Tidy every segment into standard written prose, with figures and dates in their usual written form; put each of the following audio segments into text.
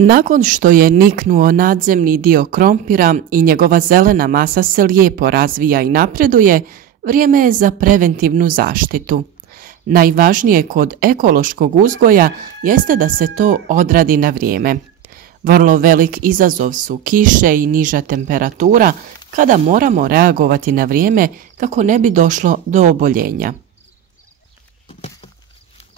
Nakon što je niknuo nadzemni dio krompira i njegova zelena masa se lijepo razvija i napreduje, vrijeme je za preventivnu zaštitu. Najvažnije kod ekološkog uzgoja jeste da se to odradi na vrijeme. Vrlo velik izazov su kiše i niža temperatura kada moramo reagovati na vrijeme kako ne bi došlo do oboljenja.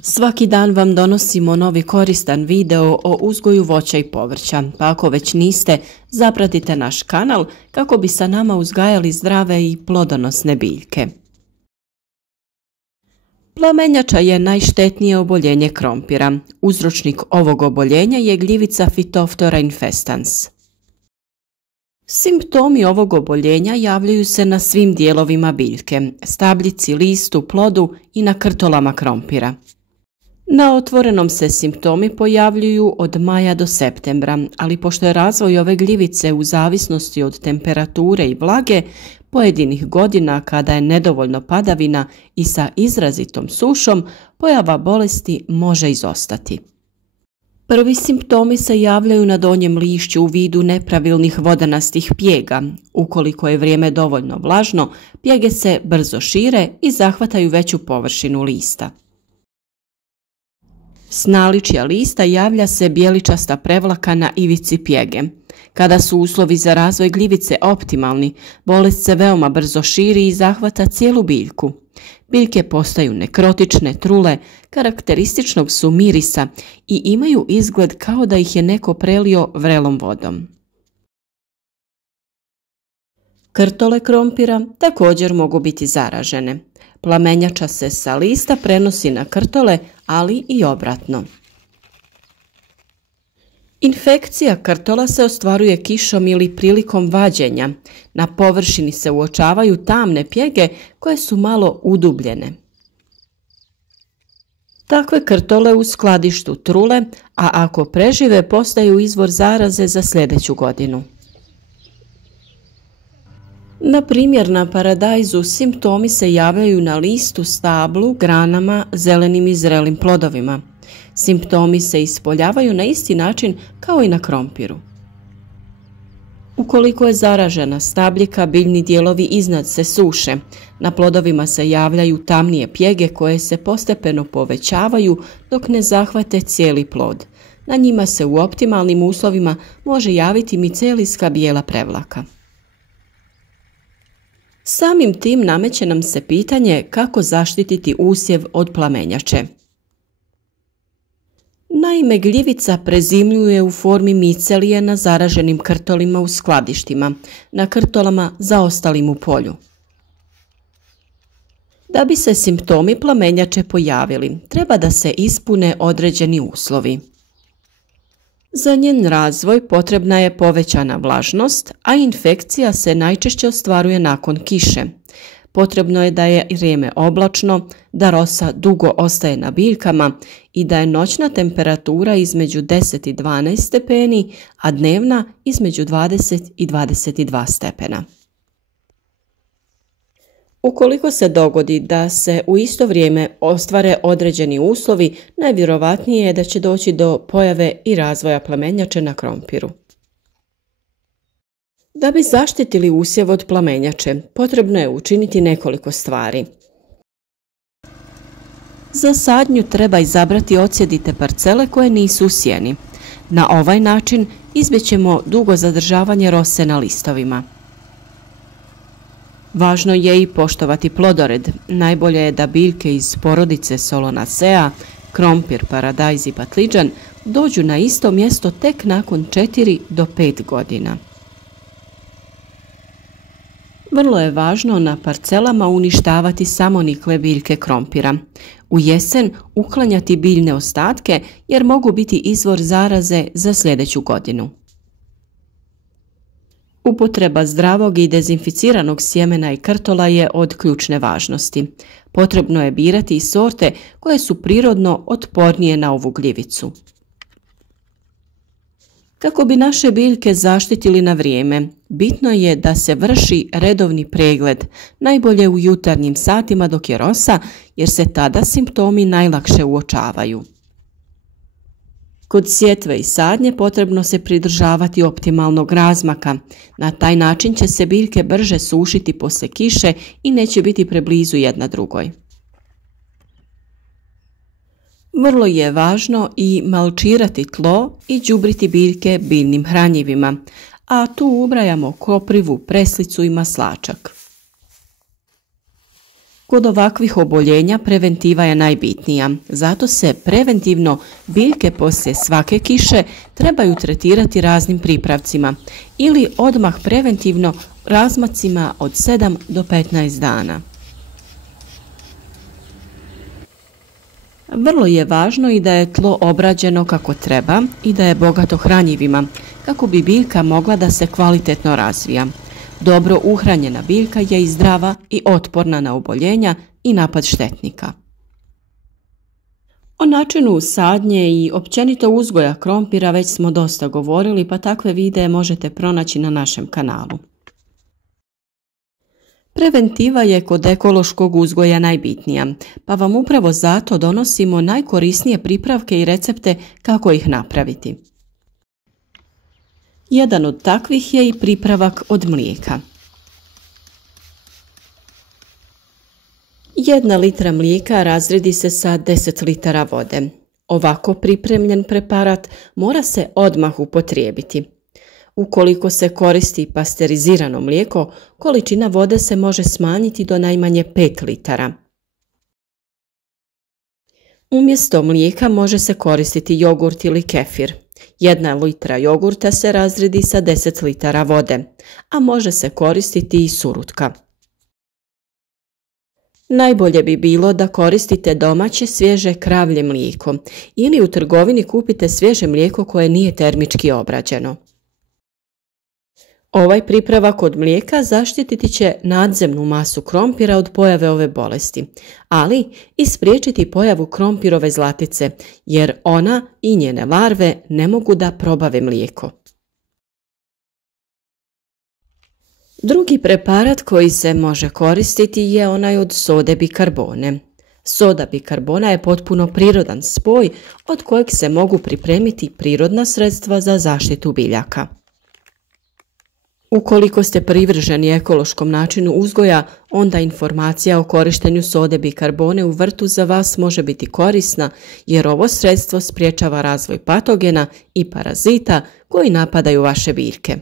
Svaki dan vam donosimo novi koristan video o uzgoju voća i povrća, pa ako već niste, zapratite naš kanal kako bi sa nama uzgajali zdrave i plodonosne biljke. Plamenjača je najštetnije oboljenje krompira. Uzročnik ovog oboljenja je gljivica Phytophthora infestans. Simptomi ovog oboljenja javljaju se na svim dijelovima biljke, stabljici, listu, plodu i na krtolama krompira. Na otvorenom se simptomi pojavljuju od maja do septembra, ali pošto je razvoj ove gljivice u zavisnosti od temperature i vlage, pojedinih godina kada je nedovoljno padavina i sa izrazitom sušom, pojava bolesti može izostati. Prvi simptomi se javljaju na donjem lišću u vidu nepravilnih vodanastih pjega. Ukoliko je vrijeme dovoljno vlažno, pjege se brzo šire i zahvataju veću površinu lista. S naličja lista javlja se bijeličasta prevlaka na ivici pjege. Kada su uslovi za razvoj gljivice optimalni, bolest se veoma brzo širi i zahvata cijelu biljku. Biljke postaju nekrotične, trule, karakterističnog su mirisa i imaju izgled kao da ih je neko prelio vrelom vodom. Krtole krompira također mogu biti zaražene. Plamenjača se sa lista prenosi na krtole, ali i obratno. Infekcija krtola se ostvaruje kišom ili prilikom vađenja. Na površini se uočavaju tamne pjege koje su malo udubljene. Takve krtole u skladištu trule, a ako prežive postaju izvor zaraze za sljedeću godinu. Na primjer, na paradajzu simptomi se javljaju na listu, stablu, granama, zelenim i zrelim plodovima. Simptomi se ispoljavaju na isti način kao i na krompiru. Ukoliko je zaražena stabljika, biljni dijelovi iznad se suše. Na plodovima se javljaju tamnije pjege koje se postepeno povećavaju dok ne zahvate cijeli plod. Na njima se u optimalnim uslovima može javiti micelijska bijela prevlaka. Samim tim nameće nam se pitanje kako zaštititi usjev od plamenjače. Naime, gljivica prezimljuje u formi micelije na zaraženim krtolima u skladištima, na krtolama zaostalim u polju. Da bi se simptomi plamenjače pojavili, treba da se ispune određeni uslovi. Za njen razvoj potrebna je povećana vlažnost, a infekcija se najčešće ostvaruje nakon kiše. Potrebno je da je vrijeme oblačno, da rosa dugo ostaje na biljkama i da je noćna temperatura između 10 i 12 stepeni, a dnevna između 20 i 22 stepena. Ukoliko se dogodi da se u isto vrijeme ostvare određeni uslovi, najvjerovatnije je da će doći do pojave i razvoja plamenjače na krompiru. Da bi zaštitili usjev od plamenjače, potrebno je učiniti nekoliko stvari. Za sadnju treba izabrati odsjedite parcele koje nisu u sjeni. Na ovaj način izbjećemo dugo zadržavanje rose na listovima. Važno je i poštovati plodored. Najbolje je da biljke iz porodice Solanaceae, krompir, paradajz i patliđan dođu na isto mjesto tek nakon 4 do 5 godina. Vrlo je važno na parcelama uništavati samonikle biljke krompira. U jesen uklanjati biljne ostatke jer mogu biti izvor zaraze za sljedeću godinu. Upotreba zdravog i dezinficiranog sjemena i krtola je od ključne važnosti. Potrebno je birati i sorte koje su prirodno otpornije na ovu gljivicu. Kako bi naše biljke zaštitili na vrijeme, bitno je da se vrši redovni pregled, najbolje u jutarnjim satima dok je rosa, jer se tada simptomi najlakše uočavaju. Kod sjetve i sadnje potrebno se pridržavati optimalnog razmaka. Na taj način će se biljke brže sušiti poslije kiše i neće biti preblizu jedna drugoj. Vrlo je važno i malčirati tlo i đubriti biljke biljnim hranjivima, a tu ubrajamo koprivu, preslicu i maslačak. Kod ovakvih oboljenja preventiva je najbitnija, zato se preventivno biljke poslije svake kiše trebaju tretirati raznim pripravcima ili odmah preventivno razmacima od 7 do 15 dana. Vrlo je važno i da je tlo obrađeno kako treba i da je bogato hranjivima, kako bi biljka mogla da se kvalitetno razvija. Dobro uhranjena biljka je i zdrava i otporna na oboljenja i napad štetnika. O načinu sadnje i općenito uzgoja krompira već smo dosta govorili, pa takve videe možete pronaći na našem kanalu. Preventiva je kod ekološkog uzgoja najbitnija, pa vam upravo zato donosimo najkorisnije pripravke i recepte kako ih napraviti. Jedan od takvih je i pripravak od mlijeka. 1 litra mlijeka razredi se sa 10 litara vode. Ovako pripremljen preparat mora se odmah upotrijebiti. Ukoliko se koristi pasterizirano mlijeko, količina vode se može smanjiti do najmanje 5 litara. Umjesto mlijeka može se koristiti jogurt ili kefir. 1 litra jogurta se razredi sa 10 litara vode, a može se koristiti i surutka. Najbolje bi bilo da koristite domaće svježe kravlje mlijeko ili u trgovini kupite svježe mlijeko koje nije termički obrađeno. Ovaj pripravak od mlijeka zaštititi će nadzemnu masu krompira od pojave ove bolesti, ali i spriječiti pojavu krompirove zlatice, jer ona i njene larve ne mogu da probave mlijeko. Drugi preparat koji se može koristiti je onaj od sode bikarbone. Soda bikarbona je potpuno prirodan spoj od kojeg se mogu pripremiti prirodna sredstva za zaštitu biljaka. Ukoliko ste privrženi ekološkom načinu uzgoja, onda informacija o korištenju sode bikarbone u vrtu za vas može biti korisna, jer ovo sredstvo sprječava razvoj patogena i parazita koji napadaju vaše biljke.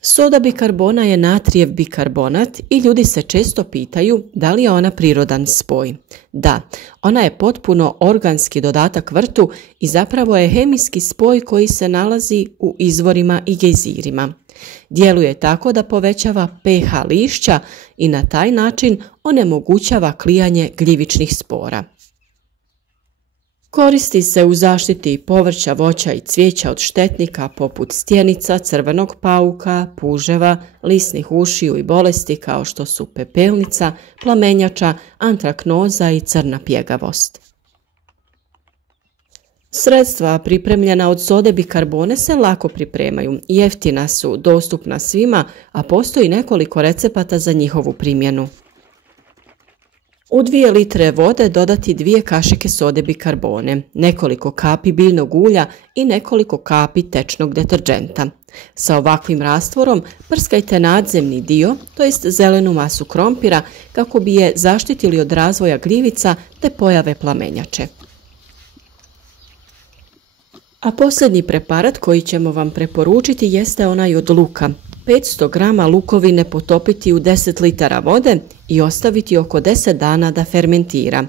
Soda bikarbona je natrijev bikarbonat i ljudi se često pitaju da li je ona prirodan spoj. Da, ona je potpuno organski dodatak vrtu i zapravo je hemijski spoj koji se nalazi u izvorima i gejzirima. Djeluje tako da povećava pH lišća i na taj način onemogućava klijanje gljivičnih spora. Koristi se u zaštiti povrća, voća i cvijeća od štetnika poput stjenica, crvenog pauka, puževa, lisnih ušiju i bolesti kao što su pepelnica, plamenjača, antraknoza i crna pjegavost. Sredstva pripremljena od sode bikarbone se lako pripremaju, jeftina su, dostupna svima, a postoji nekoliko recepata za njihovu primjenu. U 2 litre vode dodati 2 kašike sode bikarbone, nekoliko kapi biljnog ulja i nekoliko kapi tečnog deterdženta. Sa ovakvim rastvorom prskajte nadzemni dio, to jest zelenu masu krompira, kako bi je zaštitili od razvoja gljivica te pojave plamenjače. A posljednji preparat koji ćemo vam preporučiti jeste onaj od luka. 500 grama lukovine potopiti u 10 litara vode i ostaviti oko 10 dana da fermentira.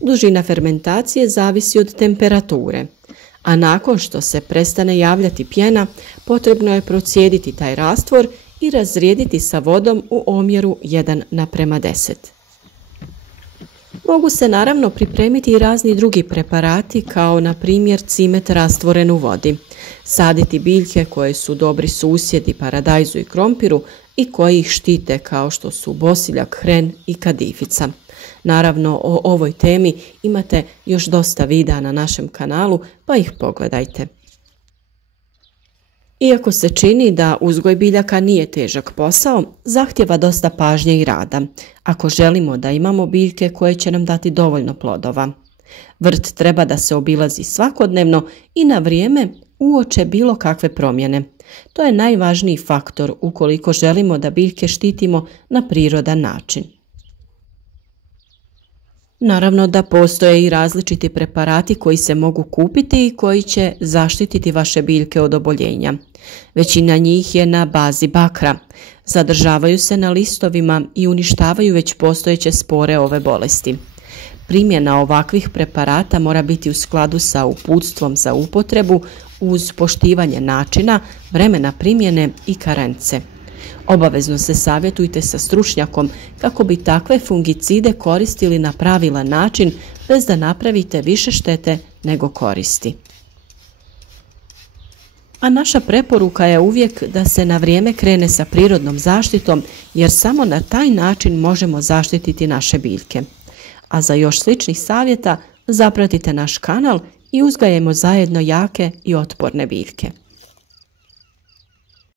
Dužina fermentacije zavisi od temperature, a nakon što se prestane javljati pjena, potrebno je procijediti taj rastvor i razrijediti sa vodom u omjeru 1:10. Mogu se naravno pripremiti i razni drugi preparati kao na primjer cimet rastvoren u vodi. Saditi biljke koje su dobri susjedi paradajzu i krompiru i koji ih štite kao što su bosiljak, hren i kadifica. Naravno o ovoj temi imate još dosta videa na našem kanalu pa ih pogledajte. Iako se čini da uzgoj biljaka nije težak posao, zahtjeva dosta pažnje i rada, ako želimo da imamo biljke koje će nam dati dovoljno plodova. Vrt treba da se obilazi svakodnevno i na vrijeme uoče bilo kakve promjene. To je najvažniji faktor ukoliko želimo da biljke štitimo na prirodan način. Naravno da postoje i različiti preparati koji se mogu kupiti i koji će zaštititi vaše biljke od oboljenja. Većina njih je na bazi bakra. Zadržavaju se na listovima i uništavaju već postojeće spore ove bolesti. Primjena ovakvih preparata mora biti u skladu sa uputstvom za upotrebu uz poštivanje načina, vremena primjene i karence. Obavezno se savjetujte sa stručnjakom kako bi takve fungicide koristili na pravilan način bez da napravite više štete nego koristi. A naša preporuka je uvijek da se na vrijeme krene sa prirodnom zaštitom jer samo na taj način možemo zaštititi naše biljke. A za još sličnih savjeta zapratite naš kanal i uzgajemo zajedno jake i otporne biljke.